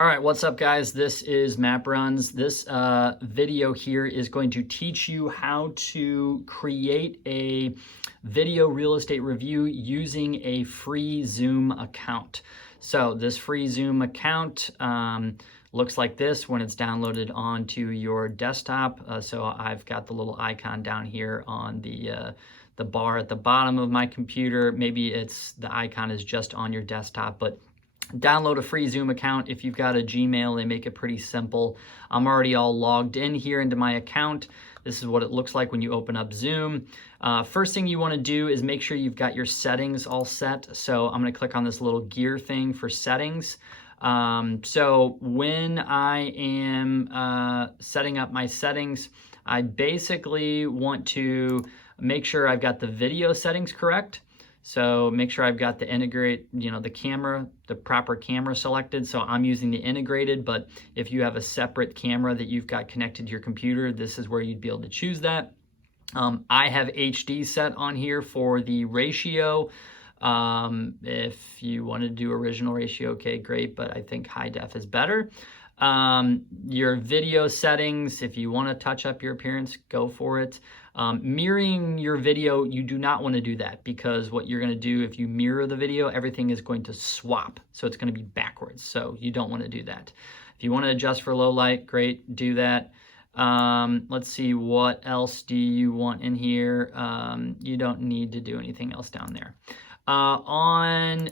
All right, what's up guys? This is MapRuns. This video here is going to teach you how to create a video real estate review using a free Zoom account. So this free Zoom account looks like this when it's downloaded onto your desktop. So I've got the little icon down here on the bar at the bottom of my computer. Maybe the icon is just on your desktop, but download a free Zoom account. If you've got a Gmail, they make it pretty simple. I'm already all logged in here into my account. This is what it looks like when you open up Zoom. First thing you want to do is make sure you've got your settings all set. So I'm going to click on this little gear thing for settings. So when I am setting up my settings, I basically want to make sure I've got the video settings correct. So make sure I've got the the proper camera selected. So I'm using the integrated, but if you have a separate camera that you've got connected to your computer, this is where you'd be able to choose that. I have HD set on here for the ratio. If you want to do original ratio, okay, great, but I think high def is better. Your video settings, if you want to touch up your appearance, go for it. Mirroring your video, you do not want to do that, because what you're going to do if you mirror the video, everything is going to swap. So it's going to be backwards. So you don't want to do that. If you want to adjust for low light, great, do that. Let's see, what else do you want in here? You don't need to do anything else down there. On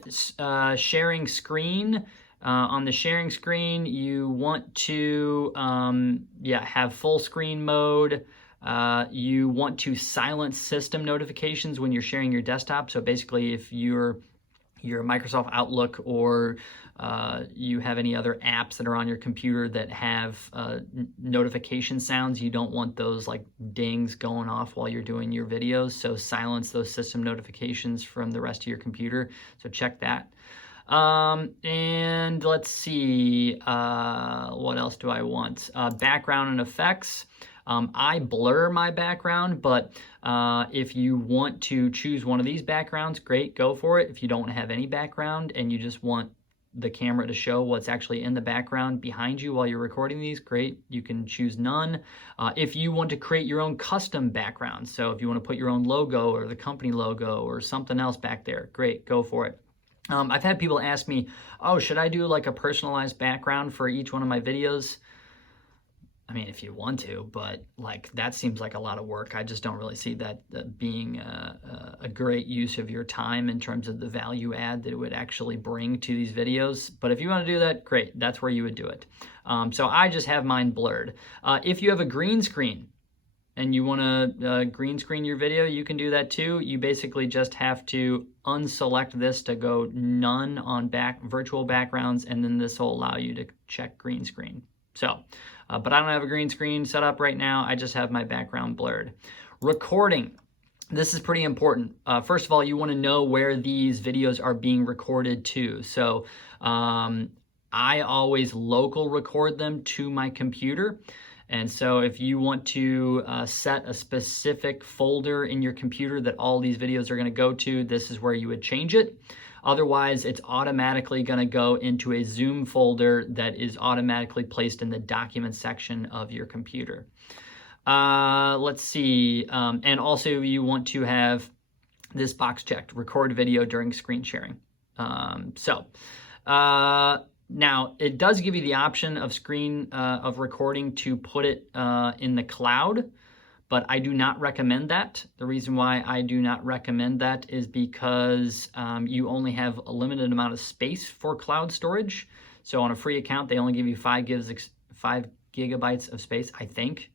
sharing screen, on the sharing screen, you want to have full screen mode. You want to silence system notifications when you're sharing your desktop. So basically, if your Microsoft Outlook or you have any other apps that are on your computer that have notification sounds, you don't want those like dings going off while you're doing your videos. So silence those system notifications from the rest of your computer. So check that. And let's see, what else do I want? Background and effects. I blur my background, but if you want to choose one of these backgrounds, great, go for it. If you don't have any background and you just want the camera to show what's actually in the background behind you while you're recording these, great, you can choose none. If you want to create your own custom background, so if you want to put your own logo or the company logo or something else back there, great, go for it. I've had people ask me, oh, should I do like a personalized background for each one of my videos? I mean, if you want to, but like that seems like a lot of work. I just don't really see that being a great use of your time in terms of the value add that it would actually bring to these videos. But if you want to do that, great. That's where you would do it. So I just have mine blurred. If you have a green screen and you want to green screen your video, you can do that too. You basically just have to unselect this to go none on virtual backgrounds, and then this will allow you to check green screen. So, but I don't have a green screen set up right now. I just have my background blurred. Recording. This is pretty important. First of all, you want to know where these videos are being recorded to. So I always local record them to my computer. And so if you want to set a specific folder in your computer that all these videos are going to go to, this is where you would change it. Otherwise, it's automatically going to go into a Zoom folder that is automatically placed in the document section of your computer. Let's see. And also you want to have this box checked, record video during screen sharing. Now, it does give you the option of recording to put it in the cloud, but I do not recommend that. The reason why I do not recommend that is because you only have a limited amount of space for cloud storage. So on a free account, they only give you 5 gigabytes of space, I think.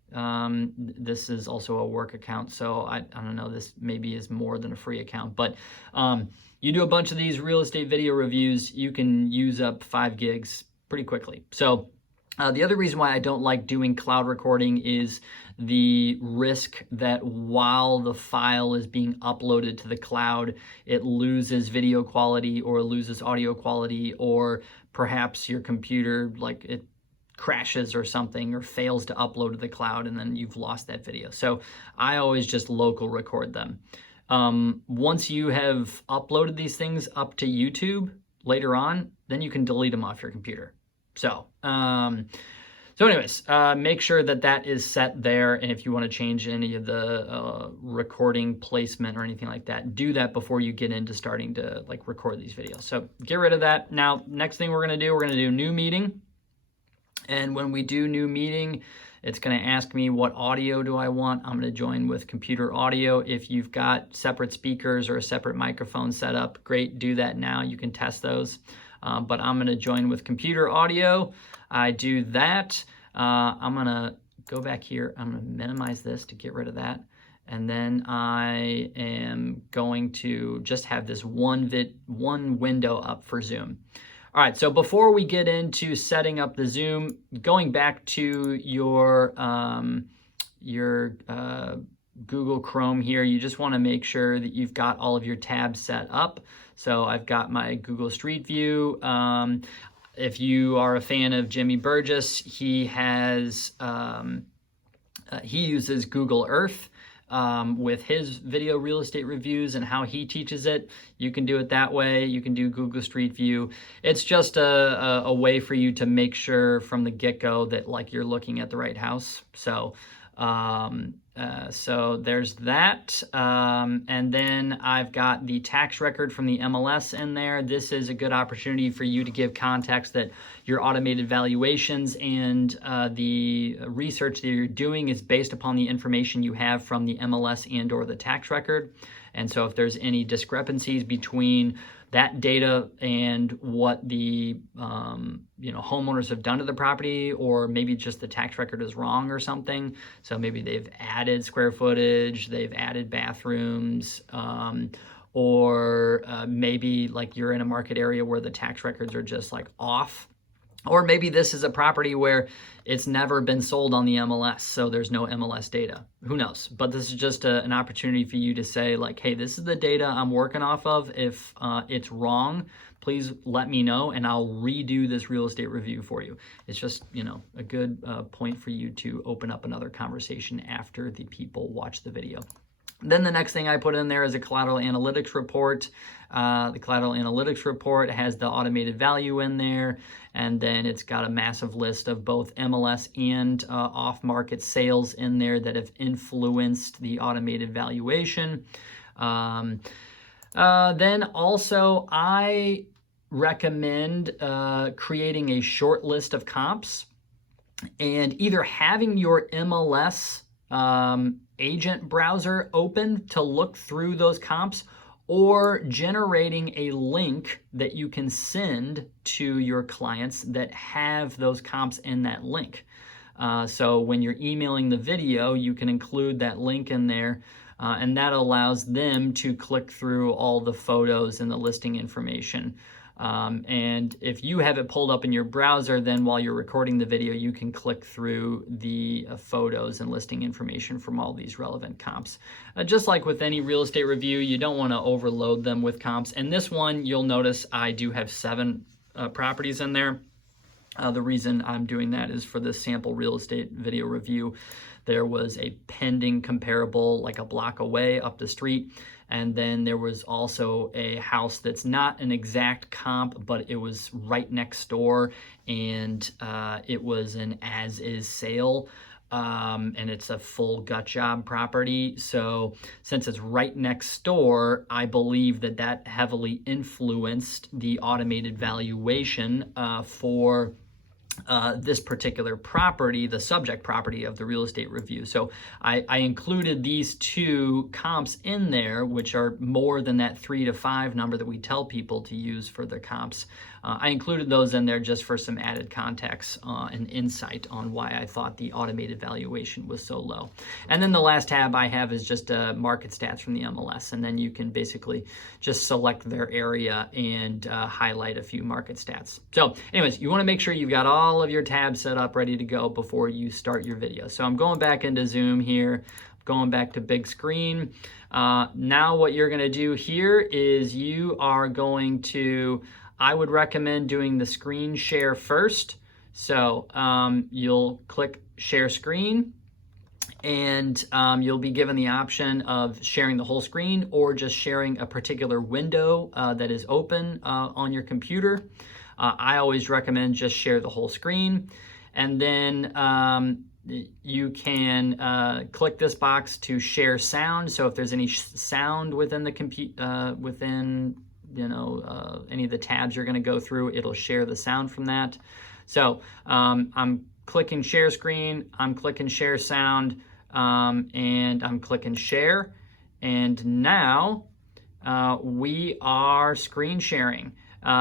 This is also a work account, so I don't know, this maybe is more than a free account, but you do a bunch of these real estate video reviews, you can use up 5 gigs pretty quickly. So the other reason why I don't like doing cloud recording is the risk that while the file is being uploaded to the cloud, it loses video quality or loses audio quality, or perhaps your computer, like it crashes or something, or fails to upload to the cloud, and then you've lost that video. So I always just local record them. Once you have uploaded these things up to YouTube later on, then you can delete them off your computer. So anyways, make sure that that is set there. And if you want to change any of the recording placement or anything like that, do that before you get into starting to like record these videos. So get rid of that. Now, next thing we're going to do new meeting. And when we do new meeting, it's going to ask me what audio do I want. I'm going to join with computer audio. If you've got separate speakers or a separate microphone set up, great, do that now. You can test those. But I'm going to join with computer audio. I do that. I'm going to go back here. I'm going to minimize this to get rid of that. And then I am going to just have this one window up for Zoom. All right, so before we get into setting up the Zoom, going back to your Google Chrome here, you just want to make sure that you've got all of your tabs set up. So I've got my Google Street View. If you are a fan of Jimmy Burgess, he uses Google Earth with his video real estate reviews and how he teaches it. You can do it that way. You can do Google Street View. It's just a way for you to make sure from the get-go that like you're looking at the right house. So there's that. And then I've got the tax record from the MLS in there. This is a good opportunity for you to give context that your automated valuations and the research that you're doing is based upon the information you have from the MLS and or the tax record. And so if there's any discrepancies between that data and what the homeowners have done to the property, or maybe just the tax record is wrong or something. So maybe they've added square footage, they've added bathrooms, or maybe like you're in a market area where the tax records are just like off. Or maybe this is a property where it's never been sold on the MLS, so there's no MLS data. Who knows? But this is just an opportunity for you to say like, hey, this is the data I'm working off of. If it's wrong, please let me know and I'll redo this real estate review for you. It's just, a good point for you to open up another conversation after the people watch the video. Then the next thing I put in there is a collateral analytics report. The collateral analytics report has the automated value in there, and then it's got a massive list of both MLS and off-market sales in there that have influenced the automated valuation. Then also I recommend creating a short list of comps and either having your MLS agent browser open to look through those comps, or generating a link that you can send to your clients that have those comps in that link. So when you're emailing the video, you can include that link in there, and that allows them to click through all the photos and the listing information. And if you have it pulled up in your browser, then while you're recording the video, you can click through the photos and listing information from all these relevant comps. Just like with any real estate review, you don't want to overload them with comps. And this one, you'll notice I do have 7 properties in there. The reason I'm doing that is for this sample real estate video review, there was a pending comparable like a block away up the street. And then there was also a house that's not an exact comp, but it was right next door, and it was an as-is sale, and it's a full gut job property. So since it's right next door, I believe that heavily influenced the automated valuation for this particular property, the subject property of the real estate review. So I included these 2 comps in there, which are more than that 3 to 5 number that we tell people to use for the comps. I included those in there just for some added context and insight on why I thought the automated valuation was so low. And then the last tab I have is just market stats from the MLS, and then you can basically just select their area and highlight a few market stats. So anyways, you want to make sure you've got all of your tabs set up ready to go before you start your video. So I'm going back into Zoom here, going back to big screen. Now what you're going to do here is you are going to, I would recommend doing the screen share first. So you'll click share screen, and you'll be given the option of sharing the whole screen or just sharing a particular window that is open on your computer. I always recommend just share the whole screen. And then you can click this box to share sound. So if there's any sound within the within any of the tabs you're going to go through, it'll share the sound from that. So I'm clicking share screen, I'm clicking share sound, and I'm clicking share. And now we are screen sharing.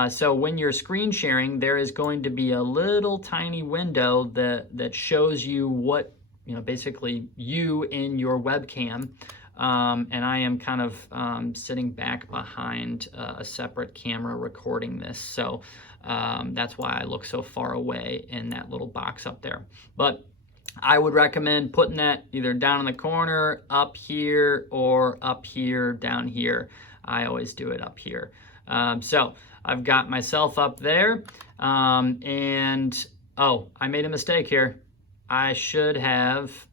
So when you're screen sharing, there is going to be a little tiny window that shows you what, basically you in your webcam. And I am kind of sitting back behind a separate camera recording this. So that's why I look so far away in that little box up there. But I would recommend putting that either down in the corner, up here, or up here, down here. I always do it up here. So I've got myself up there, and oh, I made a mistake here. I should have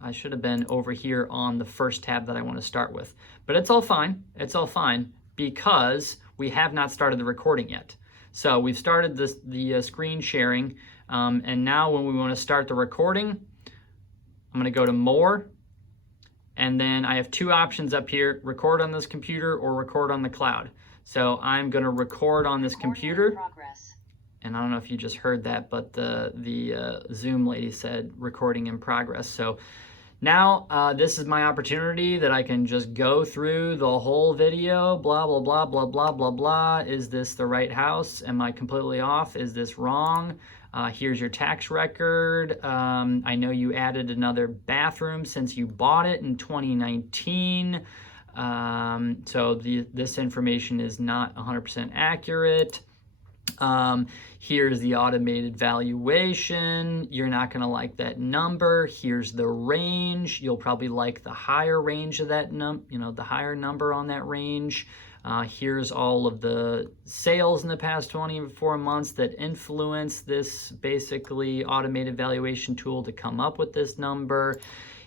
been over here on the first tab that I want to start with, but it's all fine. It's all fine because we have not started the recording yet. So we've started the screen sharing, and now when we want to start the recording, I'm going to go to More, and then I have two options up here: record on this computer or record on the cloud. So I'm going to record on this computer. And I don't know if you just heard that, but the Zoom lady said recording in progress. So now this is my opportunity that I can just go through the whole video, blah, blah, blah, blah, blah, blah, blah. Is this the right house? Am I completely off? Is this wrong? Here's your tax record. I know you added another bathroom since you bought it in 2019. So this information is not 100% accurate. Here's the automated valuation. You're not going to like that number. Here's the range. You'll probably like the higher range of that the higher number on that range. Here's all of the sales in the past 24 months that influence this basically automated valuation tool to come up with this number.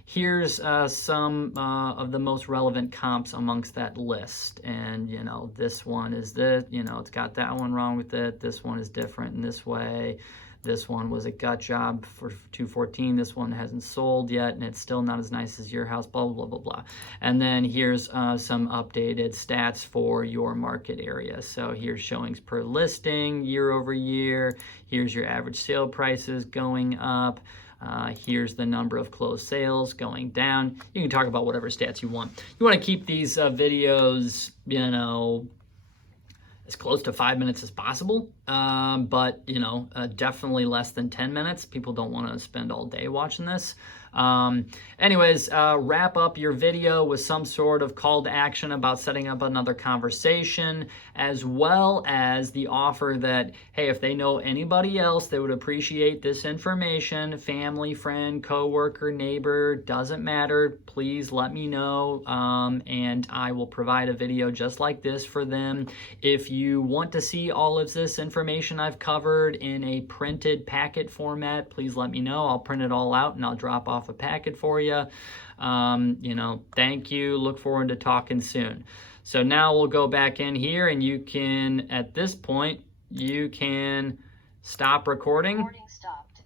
Here's some of the most relevant comps amongst that list. And, this one is this, it's got that one wrong with it. This one is different in this way. This one was a gut job for 214. This one hasn't sold yet, and it's still not as nice as your house, blah, blah, blah, blah. And then here's some updated stats for your market area. So here's showings per listing year over year. Here's your average sale prices going up. Here's the number of closed sales going down. You can talk about whatever stats you want. You want to keep these videos, as close to 5 minutes as possible, but definitely less than 10 minutes. People don't want to spend all day watching this. Anyways, wrap up your video with some sort of call to action about setting up another conversation, as well as the offer that, hey, if they know anybody else that would appreciate this information, family, friend, coworker, neighbor, doesn't matter, please let me know, and I will provide a video just like this for them. If you want to see all of this information I've covered in a printed packet format, please let me know. I'll print it all out and I'll drop off a packet for you. Thank you. Look forward to talking soon. So now we'll go back in here, and you can, at this point, you can stop recording. Recording stopped.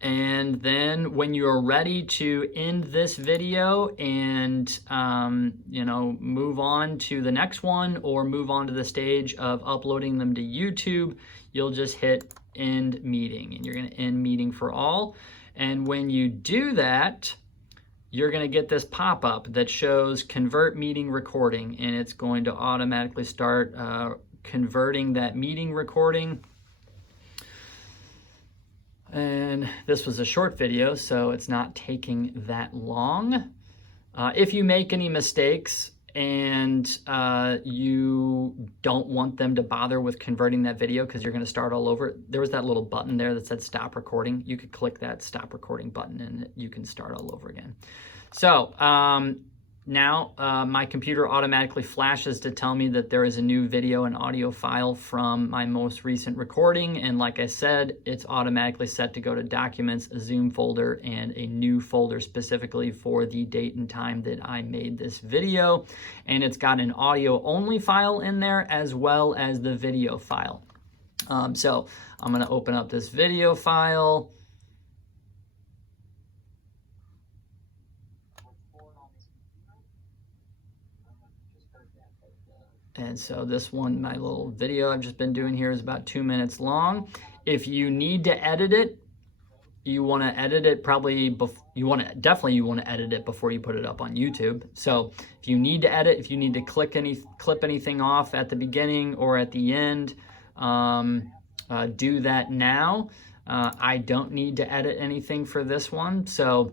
And then when you're ready to end this video and, move on to the next one or move on to the stage of uploading them to YouTube, you'll just hit end meeting, and you're going to end meeting for all. And when you do that, you're going to get this pop-up that shows convert meeting recording, and it's going to automatically start converting that meeting recording. And this was a short video, so it's not taking that long. If you make any mistakes and you don't want them to bother with converting that video because you're going to start all over, there was that little button there that said stop recording. You could click that stop recording button and you can start all over again. So now my computer automatically flashes to tell me that there is a new video and audio file from my most recent recording. And like I said, it's automatically set to go to Documents, a Zoom folder, and a new folder specifically for the date and time that I made this video. And it's got an audio only file in there as well as the video file. So I'm going to open up this video file. And so this one, my little video I've just been doing here is about 2 minutes long. If you need to edit it, you want to edit it definitely you want to edit it before you put it up on YouTube. So if you need to edit, if you need to clip anything off at the beginning or at the end, do that now. I don't need to edit anything for this one, so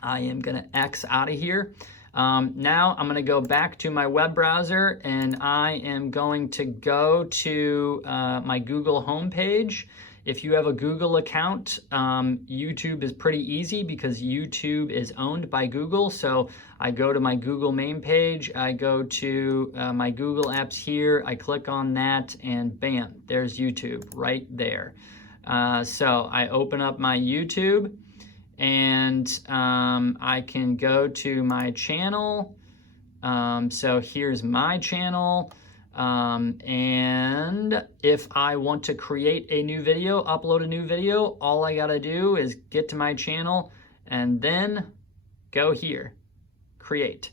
I am going to X out of here. Now I'm going to go back to my web browser, and I am going to go to my Google homepage. If you have a Google account, YouTube is pretty easy because YouTube is owned by Google. So I go to my Google main page, I go to my Google apps here, I click on that, and bam, there's YouTube right there. So I open up my YouTube, and I can go to my channel. So here's my channel. And if I want to create a new video, upload a new video, all I gotta do is get to my channel and then go here, create.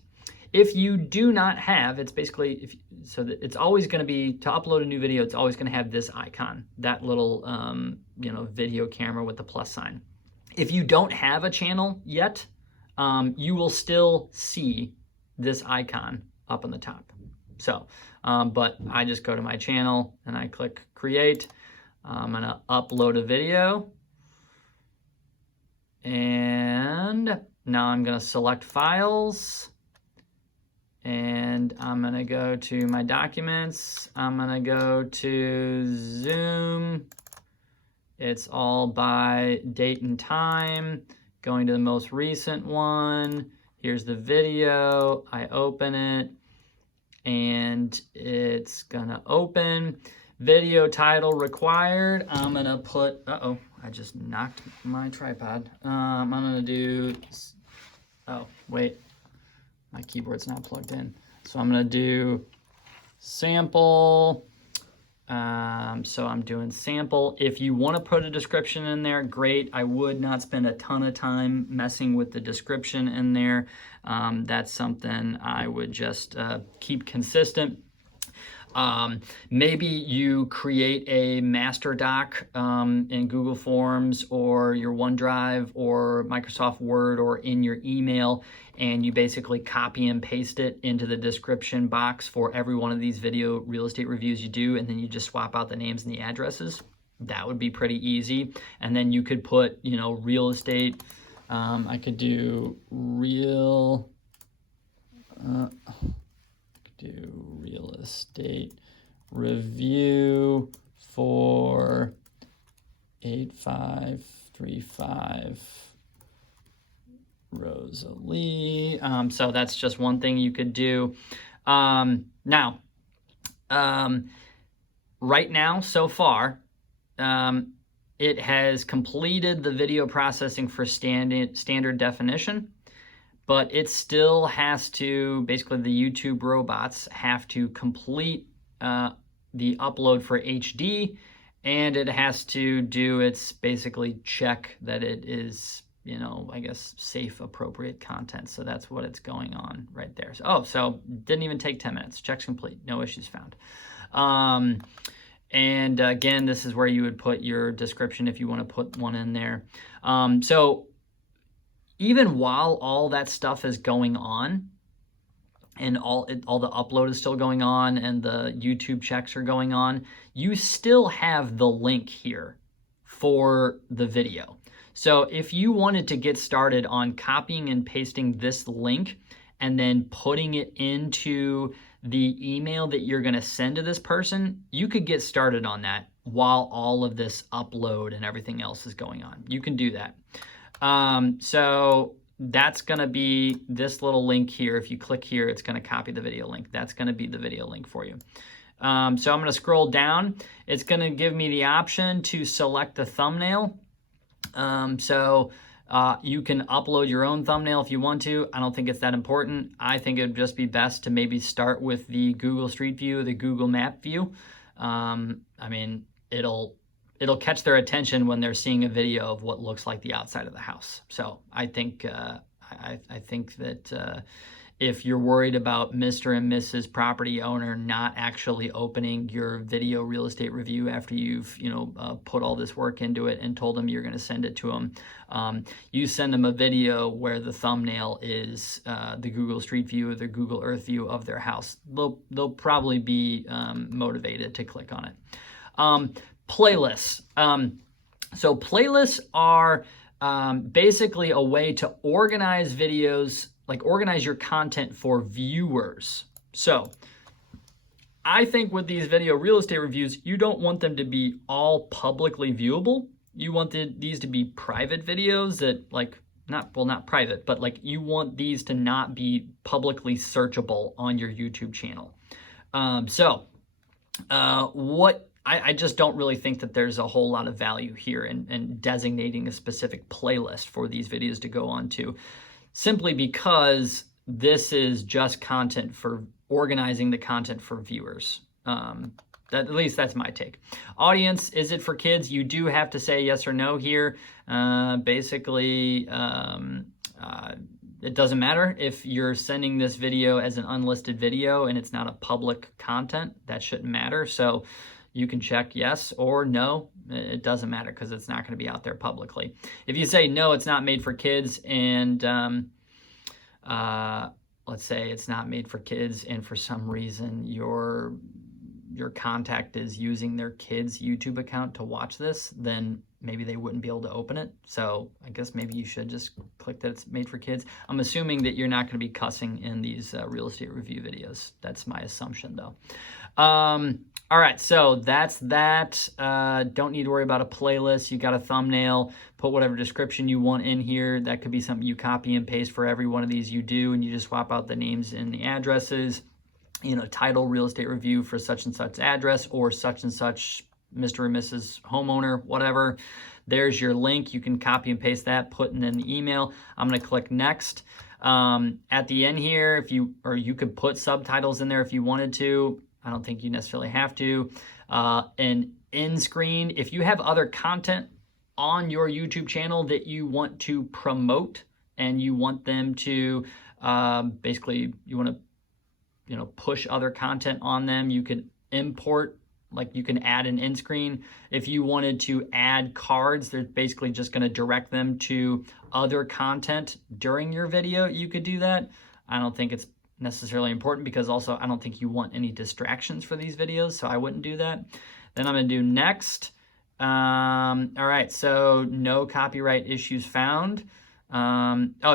If you do not have, it's basically, it's always gonna be, to upload a new video, it's always gonna have this icon, that little, video camera with the plus sign. If you don't have a channel yet, you will still see this icon up on the top. So, but I just go to my channel and I click create. I'm gonna upload a video. And now I'm gonna select files. And I'm gonna go to my documents. I'm gonna go to Zoom. It's all by date and time. Going to the most recent one. Here's the video. I open it, and it's gonna open. Video title required. I'm gonna put, I just knocked my tripod. I'm gonna do, oh, wait, my keyboard's not plugged in. So I'm gonna do sample. So I'm doing sample. If you want to put a description in there, great. I would not spend a ton of time messing with the description in there. That's something I would just keep consistent. Maybe you create a master doc in Google Forms or your OneDrive or Microsoft Word or in your email, and you basically copy and paste it into the description box for every one of these video real estate reviews you do, and then you just swap out the names and the addresses. That would be pretty easy. And then you could put, real estate. I could do real estate review for 8535 Rosalie. So that's just one thing you could do. Now, right now, so far, it has completed the video processing for standard definition, but it still has to, basically the YouTube robots have to complete the upload for HD, and it has to do its basically check that it is, I guess, safe, appropriate content. So that's what it's going on right there. So, so didn't even take 10 minutes. Check's complete. No issues found. And again, this is where you would put your description if you want to put one in there. So even while all that stuff is going on, and all the upload is still going on and the YouTube checks are going on, you still have the link here for the video. So if you wanted to get started on copying and pasting this link and then putting it into the email that you're going to send to this person, you could get started on that while all of this upload and everything else is going on. You can do that. So that's going to be this little link here. If you click here, it's going to copy the video link. That's going to be the video link for you. So I'm going to scroll down. It's going to give me the option to select the thumbnail. You can upload your own thumbnail if you want to. I don't think it's that important. I think it would just be best to maybe start with the Google Street View, the Google Map View. I mean, it'll catch their attention when they're seeing a video of what looks like the outside of the house. So I think I think that if you're worried about Mr. and Mrs. property owner not actually opening your video real estate review after you've put all this work into it and told them you're going to send it to them, you send them a video where the thumbnail is the Google Street View or the Google Earth view of their house. They'll probably be motivated to click on it. Playlists. So playlists are basically a way to organize videos, like organize your content for viewers. So I think with these video real estate reviews, you don't want them to be all publicly viewable. You want these to be private videos that not private, but like you want these to not be publicly searchable on your YouTube channel. I just don't really think that there's a whole lot of value here in designating a specific playlist for these videos to go onto, simply because this is just content for organizing the content for viewers. At least that's my take. Audience, is it for kids? You do have to say yes or no here. Basically, it doesn't matter if you're sending this video as an unlisted video and it's not a public content. That shouldn't matter. So you can check yes or no. It doesn't matter because it's not going to be out there publicly. If you say no, it's not made for kids, and let's say it's not made for kids, and for some reason your contact is using their kid's YouTube account to watch this, then maybe they wouldn't be able to open it. So I guess maybe you should just click that it's made for kids. I'm assuming that you're not going to be cussing in these real estate review videos. That's my assumption, though. All right, so that's that. Don't need to worry about a playlist. You got a thumbnail. Put whatever description you want in here. That could be something you copy and paste for every one of these you do, and you just swap out the names and the addresses. Title real estate review for such and such address, or such and such Mr. or Mrs. homeowner, whatever. There's your link. You can copy and paste that, put it in the email. I'm going to click next. At the end here, you could put subtitles in there if you wanted to. I don't think you necessarily have to. And end screen, if you have other content on your YouTube channel that you want to promote and you want them to basically, you want to push other content on them, you could import, like you can add an end screen. If you wanted to add cards, they're basically just going to direct them to other content during your video. You could do that. I don't think it's necessarily important, because also I don't think you want any distractions for these videos, so I wouldn't do that. Then I'm going to do next. All right, so no copyright issues found.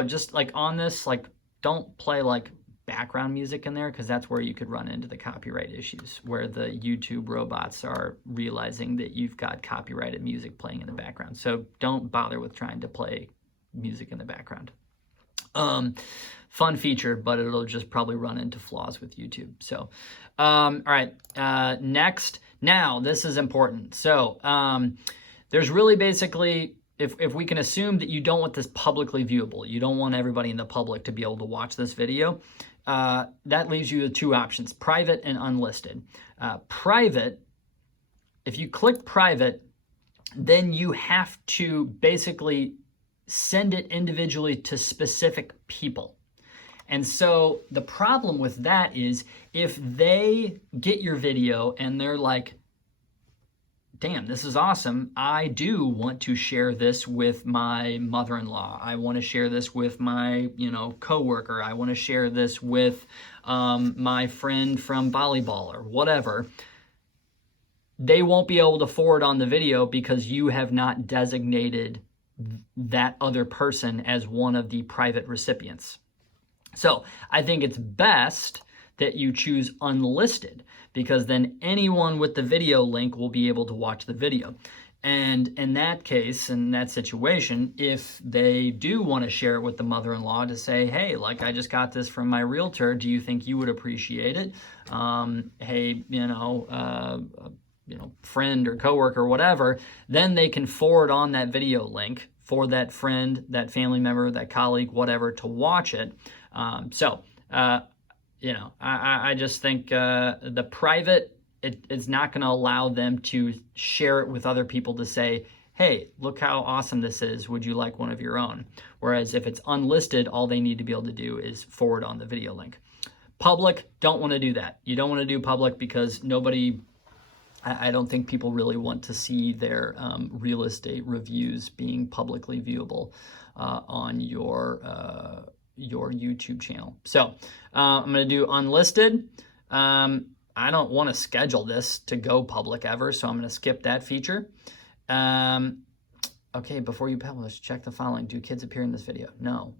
Just like on this, like don't play like background music in there, because that's where you could run into the copyright issues, where the YouTube robots are realizing that you've got copyrighted music playing in the background. So don't bother with trying to play music in the background. Fun feature, but it'll just probably run into flaws with YouTube. So, all right, next. Now, this is important. So, there's really basically, if we can assume that you don't want this publicly viewable, you don't want everybody in the public to be able to watch this video, that leaves you with two options, private and unlisted. Private, if you click private, then you have to basically send it individually to specific people. And so the problem with that is, if they get your video and they're like, damn, this is awesome, I do want to share this with my mother-in-law, I want to share this with my coworker, I want to share this with my friend from volleyball or whatever, they won't be able to forward on the video because you have not designated that other person as one of the private recipients. So I think it's best that you choose unlisted, because then anyone with the video link will be able to watch the video. And in that case, in that situation, if they do want to share it with the mother-in-law to say, hey, like I just got this from my realtor, do you think you would appreciate it? Hey, friend or coworker or whatever, then they can forward on that video link for that friend, that family member, that colleague, whatever, to watch it. I just think the private it's not going to allow them to share it with other people to say, hey, look how awesome this is. Would you like one of your own? Whereas if it's unlisted, all they need to be able to do is forward on the video link. Public, don't want to do that. You don't want to do public because I don't think people really want to see their real estate reviews being publicly viewable on your YouTube channel. So I'm going to do unlisted. I don't want to schedule this to go public ever, so I'm going to skip that feature. Okay, before you publish, check the following. Do kids appear in this video? No.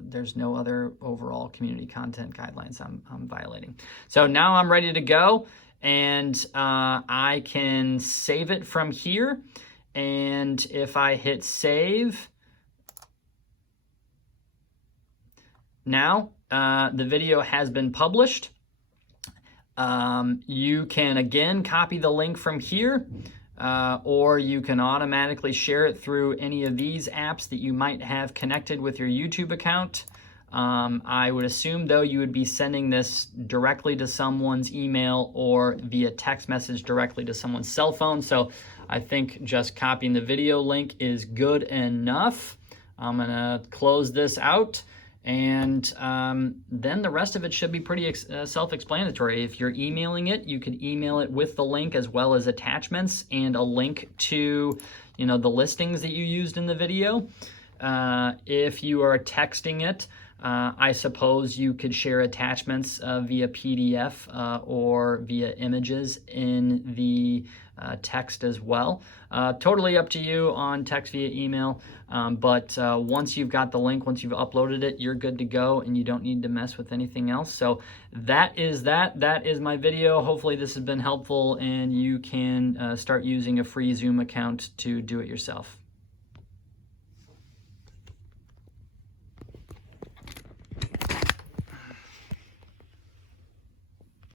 There's no other overall community content guidelines I'm violating. So now I'm ready to go, and I can save it from here. And if I hit save, now the video has been published. You can again copy the link from here, or you can automatically share it through any of these apps that you might have connected with your YouTube account. I would assume, though, you would be sending this directly to someone's email or via text message directly to someone's cell phone. So I think just copying the video link is good enough. I'm going to close this out. And then the rest of it should be pretty self-explanatory. If you're emailing it, you could email it with the link as well as attachments and a link to, the listings that you used in the video. If you are texting it, I suppose you could share attachments via PDF or via images in the text as well. Totally up to you on text via email, but once you've got the link, once you've uploaded it, you're good to go and you don't need to mess with anything else. So that is my video. Hopefully this has been helpful and you can start using a free Zoom account to do it yourself.